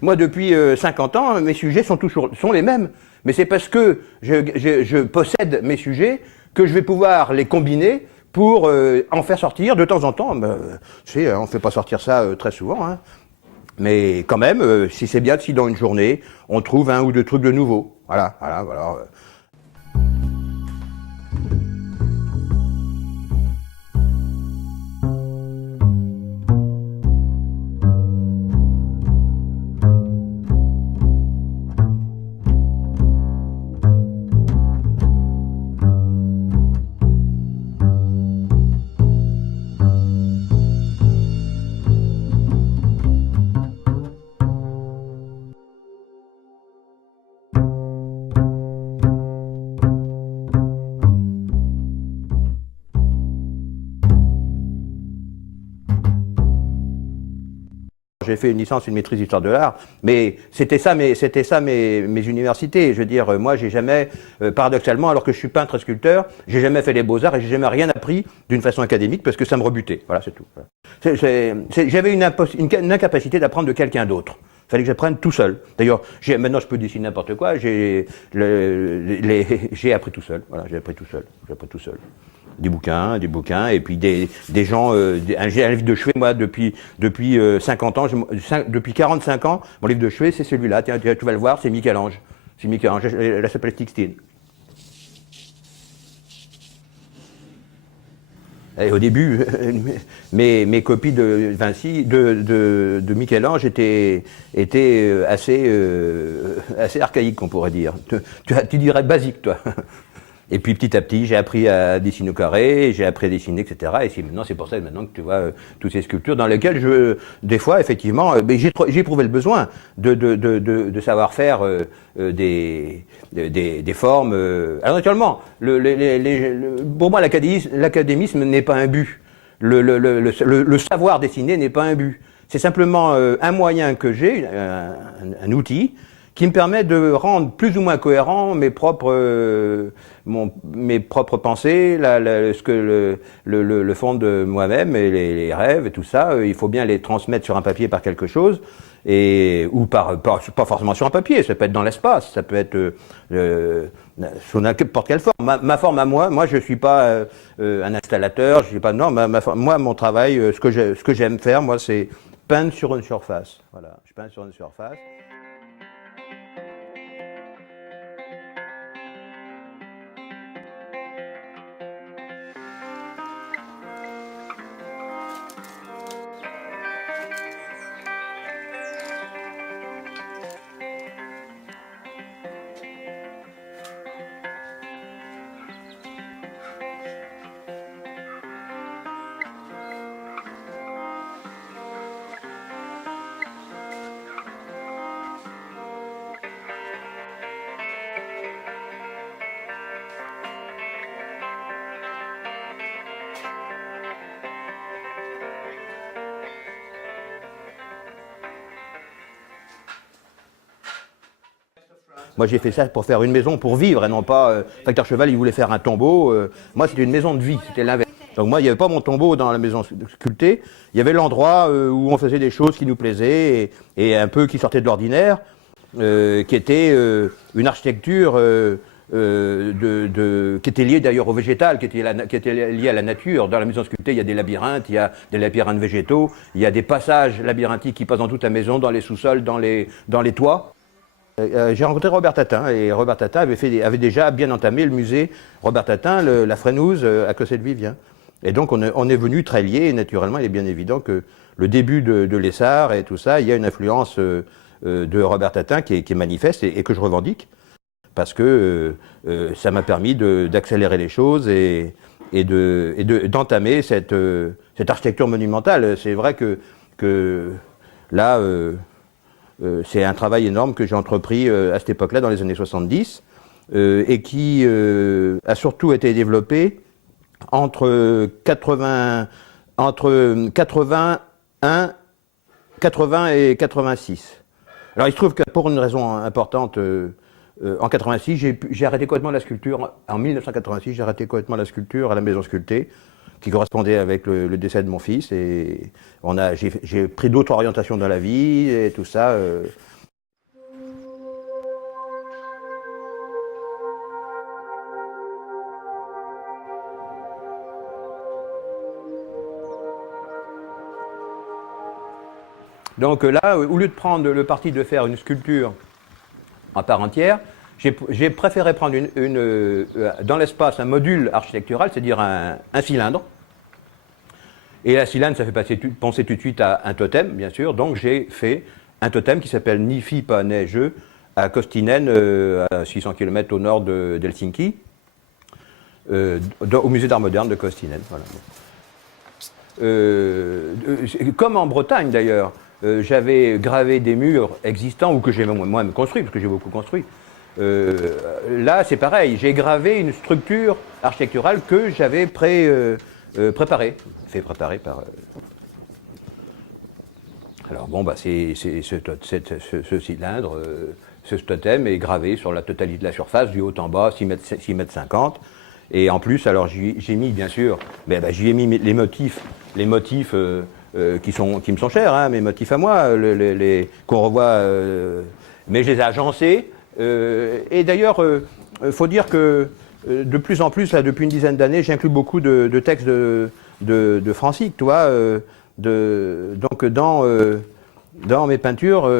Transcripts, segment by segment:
Moi, depuis 50 ans, mes sujets sont les mêmes. Mais c'est parce que je possède mes sujets que je vais pouvoir les combiner pour en faire sortir de temps en temps. On ne fait pas sortir ça très souvent, hein. Mais quand même, si c'est bien si dans une journée, on trouve un ou deux trucs de nouveau. Voilà. J'ai fait une licence, une maîtrise d'histoire de l'art, mais c'était ça mes universités. Je veux dire, moi, j'ai jamais, paradoxalement, alors que je suis peintre et sculpteur, j'ai jamais fait les beaux-arts et j'ai jamais rien appris d'une façon académique parce que ça me rebutait. Voilà, c'est tout. J'avais une incapacité d'apprendre de quelqu'un d'autre. Il fallait que j'apprenne tout seul. D'ailleurs, maintenant, je peux dessiner n'importe quoi. J'ai appris tout seul. Voilà, j'ai appris tout seul. Des bouquins, et puis des gens. J'ai un livre de chevet, moi, depuis 50 ans, depuis 45 ans, mon livre de chevet, c'est celui-là. Tiens, tu vas le voir, c'est Michel-Ange. C'est Michel-Ange, là, ça s'appelle Sixtine. Et au début, mes copies de Vinci, de Michel-Ange étaient assez archaïques, on pourrait dire. Tu dirais basique, toi. Et puis petit à petit, j'ai appris à dessiner au carré, j'ai appris à dessiner, etc. Et c'est pour ça maintenant que tu vois toutes ces sculptures dans lesquelles des fois, effectivement, j'ai éprouvé le besoin de savoir faire des formes. Alors naturellement, pour moi, l'académisme n'est pas un but. Le savoir dessiner n'est pas un but. C'est simplement un moyen que j'ai, un outil, qui me permet de rendre plus ou moins cohérents mes propres pensées, ce que le fond de moi-même et les rêves et tout ça. Il faut bien les transmettre sur un papier par quelque chose, ou pas forcément sur un papier, ça peut être dans l'espace, ça peut être sous n'importe quelle forme. Ma forme à moi je suis pas un installateur, je suis pas non, moi mon travail, ce que j'aime faire, moi c'est peindre sur une surface. Voilà, je peins sur une surface. Moi, j'ai fait ça pour faire une maison pour vivre et non pas. Facteur Cheval, il voulait faire un tombeau. Moi, c'était une maison de vie, c'était l'inverse. Donc moi, il n'y avait pas mon tombeau dans la maison sculptée. Il y avait l'endroit où on faisait des choses qui nous plaisaient et un peu qui sortaient de l'ordinaire, qui était une architecture qui était liée d'ailleurs au végétal, qui était liée à la nature. Dans la maison sculptée, il y a des labyrinthes, il y a des labyrinthes végétaux, il y a des passages labyrinthiques qui passent dans toute la maison, dans les sous-sols, dans les toits. J'ai rencontré Robert Tatin, et Robert Tatin avait déjà bien entamé le musée Robert Tatin, la Fresnouse, à Cossette-Vivien. Et donc on est venu très liés, et naturellement il est bien évident que le début de l'Essart et tout ça, il y a une influence de Robert Tatin qui est manifeste et que je revendique, parce que ça m'a permis d'accélérer les choses et d'entamer cette architecture monumentale. C'est vrai que là... c'est un travail énorme que j'ai entrepris à cette époque-là, dans les années 70, et qui a surtout été développé entre 80 et 86. Alors il se trouve que pour une raison importante, en 86, j'ai arrêté complètement la sculpture. En 1986, j'ai arrêté complètement la sculpture à la maison sculptée, qui correspondait avec le décès de mon fils. Et j'ai pris d'autres orientations dans la vie et tout ça. Donc là, au lieu de prendre le parti de faire une sculpture en part entière, j'ai préféré prendre dans l'espace un module architectural, c'est-à-dire un cylindre. Et la cylindre, ça fait penser tout de suite à un totem, bien sûr. Donc j'ai fait un totem qui s'appelle Ni fi pas neigeux à Kostinen, à 600 km au nord d'Helsinki, au musée d'art moderne de Kostinen. Voilà. Comme en Bretagne d'ailleurs, j'avais gravé des murs existants ou que j'ai moi-même construit, parce que j'ai beaucoup construit. Là, c'est pareil, j'ai gravé une structure architecturale que j'avais préparée, fait préparer par. Alors bon, bah, ce cylindre, ce totem est gravé sur la totalité de la surface, du haut en bas, 6 mètres 50. Et en plus, alors j'ai mis bien sûr, j'y ai mis les motifs qui me sont chers, hein, mes motifs à moi, qu'on revoit, mais je les ai agencés. Et d'ailleurs, faut dire que de plus en plus, là, depuis une dizaine d'années, j'inclus beaucoup de textes de Francique, tu vois. Donc dans mes peintures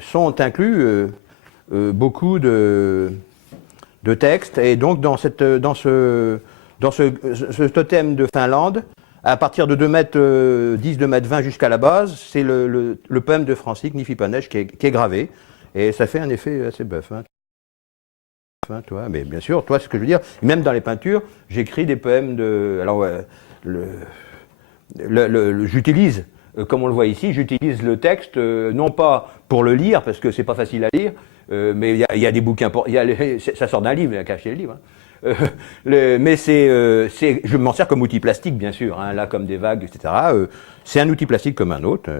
sont inclus beaucoup de textes, et donc dans ce totem de Finlande, à partir de 2,10 m, 2,20 m jusqu'à la base, c'est le poème de Francique, Ni fi pas neige, qui est gravé, et ça fait un effet assez bœuf. Hein. Toi, mais bien sûr, toi, ce que je veux dire, même dans les peintures, j'écris des poèmes de. Alors, j'utilise, comme on le voit ici, j'utilise le texte, non pas pour le lire, parce que c'est pas facile à lire, mais il y a des bouquins, ça sort d'un livre, il y a qu'à acheter le livre. Hein. Mais je m'en sers comme outil plastique, bien sûr, hein, là, comme des vagues, etc. C'est un outil plastique comme un autre.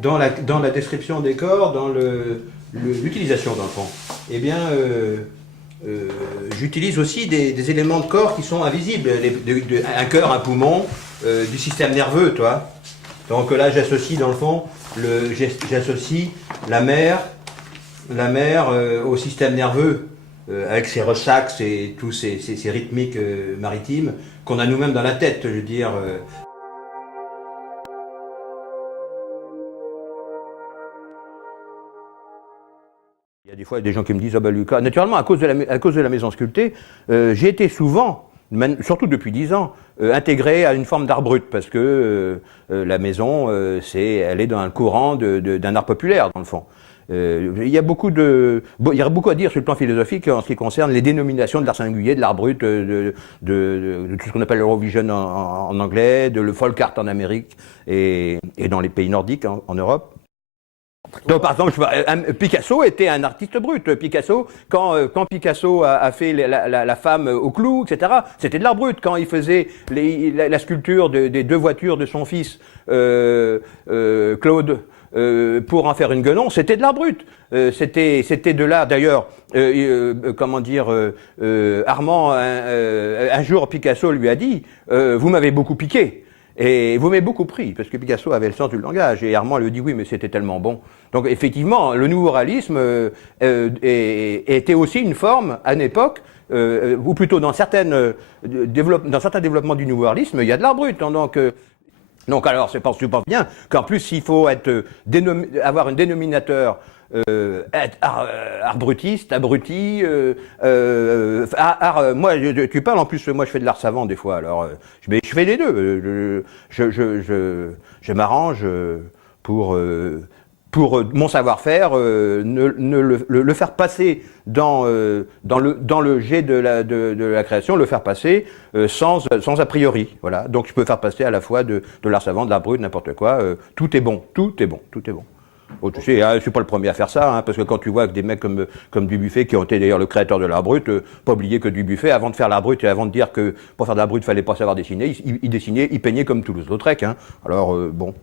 Dans la description des corps, dans l'utilisation dans le fond, eh bien, j'utilise aussi des éléments de corps qui sont invisibles, un cœur, un poumon, du système nerveux, toi. Donc là, j'associe dans le fond, j'associe la mer au système nerveux, avec ses ressacs et tous ces rythmiques maritimes qu'on a nous-mêmes dans la tête, je veux dire. Il y a des fois des gens qui me disent « Ah ben Lucas », naturellement, à cause de la maison sculptée, j'ai été souvent, surtout depuis 10 ans, intégré à une forme d'art brut, parce que la maison, elle est dans le courant d'un art populaire, dans le fond. Il y a beaucoup à dire sur le plan philosophique en ce qui concerne les dénominations de l'art singulier, de l'art brut, de tout ce qu'on appelle l'Eurovision en anglais, de le folk art en Amérique et dans les pays nordiques en Europe. Donc, par exemple, Picasso était un artiste brut. Picasso, quand Picasso a fait la femme au clou, etc., c'était de l'art brut. Quand il faisait la sculpture des deux voitures de son fils, Claude, pour en faire une guenon, c'était de l'art brut. C'était de l'art, d'ailleurs, comment dire, Armand, un jour, Picasso lui a dit « Vous m'avez beaucoup piqué ». Et vous m'avez beaucoup pris, parce que Picasso avait le sens du langage, et Armand lui dit oui, mais c'était tellement bon. Donc effectivement, le nouveau réalisme était aussi une forme, à une époque, ou plutôt dans certains développements du nouveau réalisme, il y a de l'art brut. Hein, donc alors, je pense bien qu'en plus, il faut avoir un dénominateur arbrutiste, abruti, moi, tu parles en plus, moi je fais de l'art savant des fois, alors je fais les deux, je m'arrange pour mon savoir-faire, le faire passer dans le jet de la création, le faire passer sans a priori, voilà. Donc je peux faire passer à la fois de l'art savant, de l'art brut, n'importe quoi, tout est bon, tout est bon, tout est bon. Oh, tu sais, je ne suis pas le premier à faire ça, hein, parce que quand tu vois que des mecs comme Dubuffet, qui ont été d'ailleurs le créateur de l'art brut, pas oublier que Dubuffet, avant de faire l'art brut et avant de dire que pour faire de l'art brut, il ne fallait pas savoir dessiner, il dessinait, il peignait comme Toulouse-Lautrec. Hein. Alors, bon.